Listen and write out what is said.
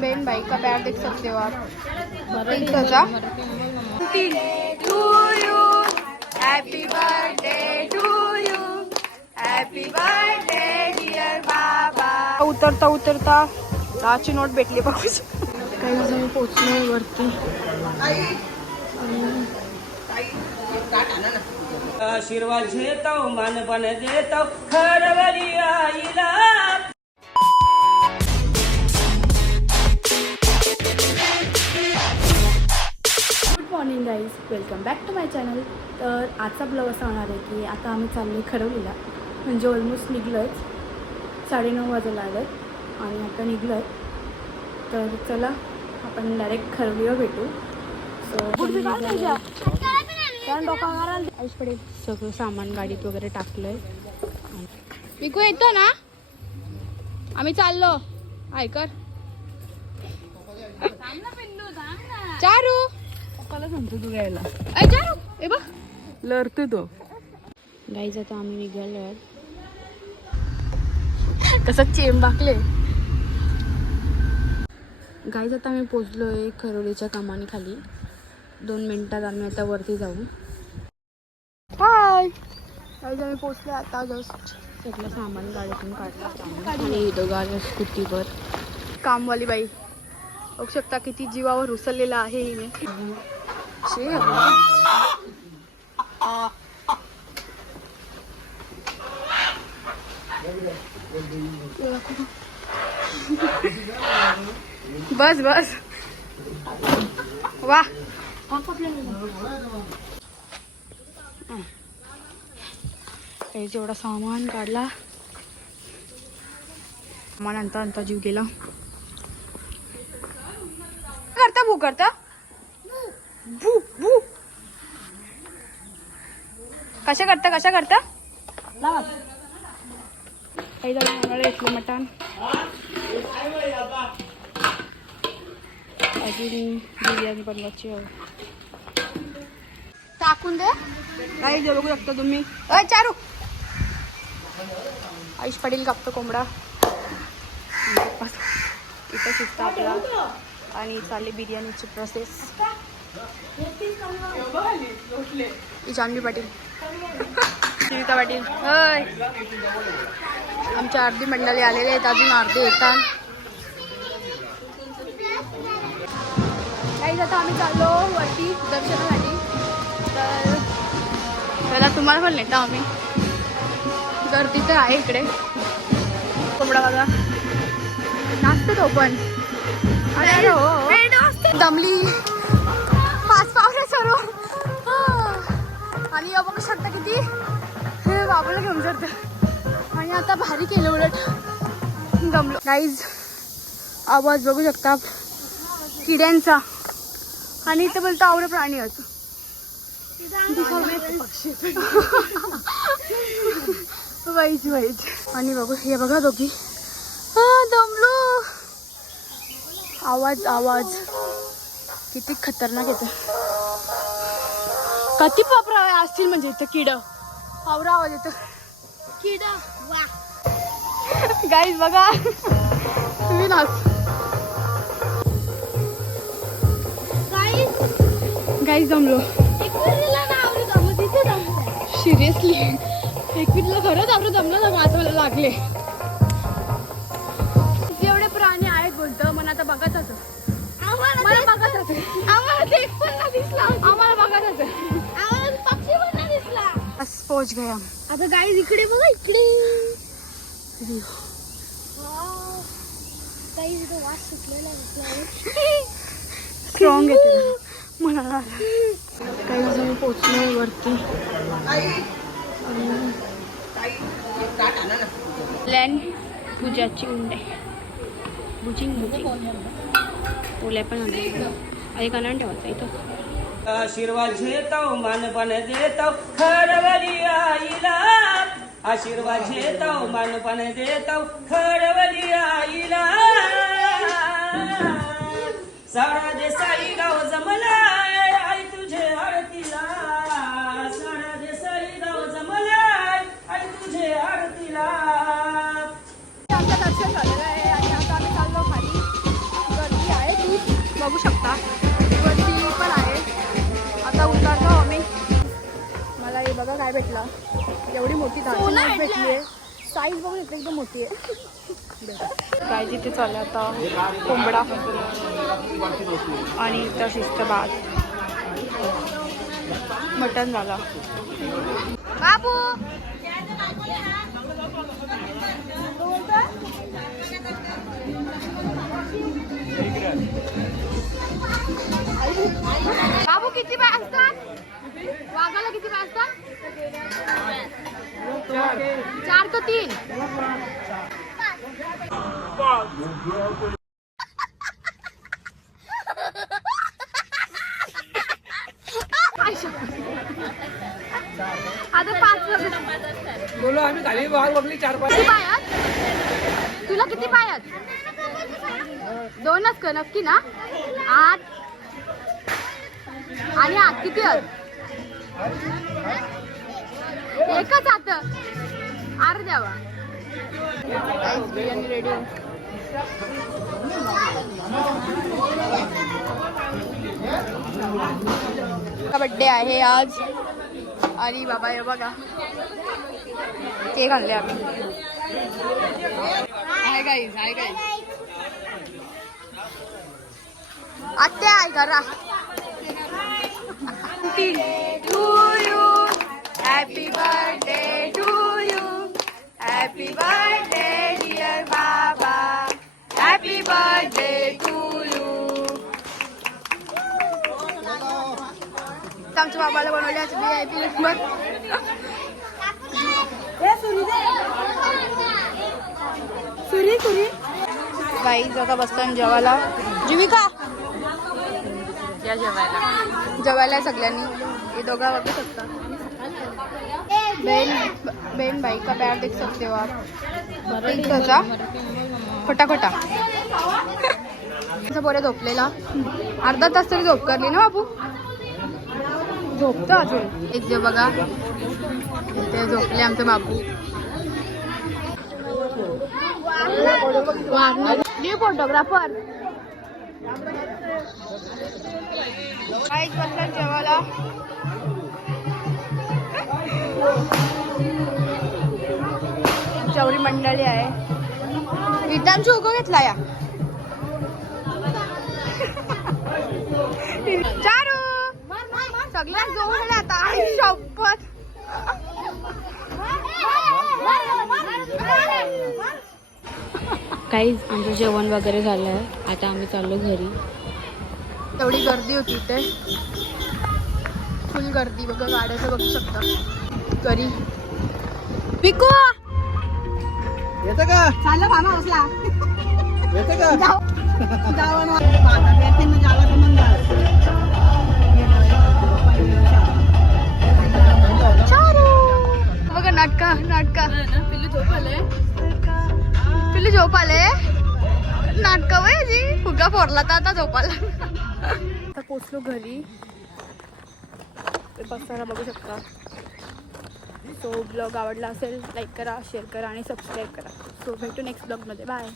बहन भाई का प्यार देख सकते हो आप? पिंक का to you happy birthday to you happy birthday dear बाबा उतरता उतरता. दहाची नोट भेटली बघू. काही जण पोचलो वरती. आशीर्वाद घेतो मानपण देतो खरवली आईला. Morning guys welcome back to my channel तर आजचा ब्लॉग असा होणार आहे की आता आम्ही चाललो खरवलीला. म्हणजे ऑलमोस्ट निघलोच साडेनऊ वाजायला आलं आणि आता निघलोय. तर चला आपण डायरेक्ट खरवलीवर भेटू. सो आयुष पडेल. सगळं सामान गाडीत वगैरे टाकलंय. विकू येतो ना? आम्ही चाललो. ऐकर चारू. पप्पाला सांगतो तू घ्यायला ए बघ. लढतो तो. गाईज आता आम्ही निघालो कसं चेम टाकले गाईज आता आम्ही पोचलोय खरोडीच्या कामाने खाली दोन मिनिटात आम्ही आता वरती जाऊ. हाय गाईज आम्ही पोचलो आता जस्ट सगळं सामान गाडीतून काढलं. आणि दोघा स्कूटीवर. कामवाली बाई. बघू शकता किती जीवावर उचललेला आहे हिने. बस बस वा हे जेवढा सामान काढला. सामान आणता आणता जीव गेला. करता भू करता? भू भू कशा करता कशा करता? काही झालं इथलं मटण. अजून बिर्याणी बनवायची टाकून दे. काही जे बघू शकता तुम्ही. अय चारू. आयुष पडेल कापतो कोंबडा. इथं शिजता आपला. आणि चालली बिर्याणीची प्रोसेस ही जान्हवी पाटील. सुनीता पाटील. हय. आमच्या अर्धी मंडळी आलेले आहेत. अजून अर्धे येतात. काही आता आम्ही चाललो वरती दर्शनासाठी. तर त्याला तुम्हाला पण नेता आम्ही. गर्दी तर आहे इकडे. कोंबडा बघा. नाचतो तो पण. अरे हो. दमली. आणि या बघू शकता किती हे बाबाला घेऊन जात. आणि आता भारी केलं उलट. दमलो. गाईज आवाज बघू शकता. किड्यांचा. आणि इथं बोलतो आवडे प्राणी असतो वाईच वाईच आणि बघू हे बघा दोघी. दमलो. आवाज आवाज. किती खतरनाक येतो. किती पापरा असतील म्हणजे इथं किड? आवरा आवाज येतो. किड वा. गाईज बघा. तुम्ही नाच गाईज जमलो. सिरियसली एकवीसला खरंच आपण जमलं ना वाचवायला लागले. जेवढे प्राणी आहेत बोलतं मला आता मला बघायचं आम्हाला ते पण नाही दिसला आम्हाला बघायचं आम्हाला पोच गया आता गाईज इकडे बघा इकडे. स्ट्रॉंग येते म्हणाला काही जण पोचलो वरती. लँड पूजाची उंड. आहे बुजिंग बुजिंग ओल्या पण आणले एक आणून ठेवायचं इथं. आशीर्वाद घेतो मानपण देतो खरवली आईला. आशीर्वाद घेतो मानपण देतो खरवली आईला. सारा देसाई गाव जमलाय आई तुझे आरतीला. सारा देसाई गाव जमलाय आई तुझे आरतीला. बघा काय भेटलं. एवढी मोठी नोट भेटली आहे साईज बघून येते एकदम मोठी आहे. काय तिथे चाललं आता कोंबडा आणि इथं शिस्त भात. मटण झाला. बाबू! बाबू किती पाय असतात वाघाला किती पाय असतात चार तो तीन. आता पाच. बोलो आम्ही खाली वाघ बघली चार पाच. किती पाय आहेत? तुला किती पाय आहेत? दोनच का नक्की ना? आठ. आणि आठ किती आहेत? एकच आत आर द्यावा. बिर्याणी रेडी बड्डे आहे आज. आणि बाबा हे बघा. केक आणले आम्ही. आहे गाईज आहे गाईज आत्या आहे करा. To you happy birthday happy birthday dear Baba happy birthday to you आमच्या बाबाला बनवले आज व्ही आय पी नंबर सुरी सुरी गाईज आता बसताना जेवायला जीविका। या जेवायला जेवायला सगळ्यांनी ये दोघा बघू शकता बहन बहन भाई का प्यार देख सकते हो आप? एक खोटा खोटा असं पोरे झोपलेला. अर्धा तास तरी झोप करली ना बाबू झोपतो अजून. एक जे बघा. ते झोपले आमचे न्यू फोटोग्राफर काहीच बसलं जेवायला. चौरी मंडळी आहे. विटांची उगो घेतला या. चारू! सगळ्या जोड आता. शपथ. काहीच आमचं जेवण वगैरे झालं. आहे आता आम्ही चाललो घरी. तेवढी गर्दी होती इथे. फुल गर्दी. बघा गाड्याचं बघू शकता. तरी पिकू! येतं का? चाललं मामा बसला. येतं का? बघा नाटका नाटका पिल्लू झोप आले पिल्लू झोप आले नाटका वय जी फुगा फोडला तर आता झोपाला आता पोचलो घरी. बसताना बघू शकता. सो ब्लॉग आवडला असेल लाईक करा शेअर करा आणि सबस्क्राईब करा. सो भेटू नेक्स्ट ब्लॉगमध्ये बाय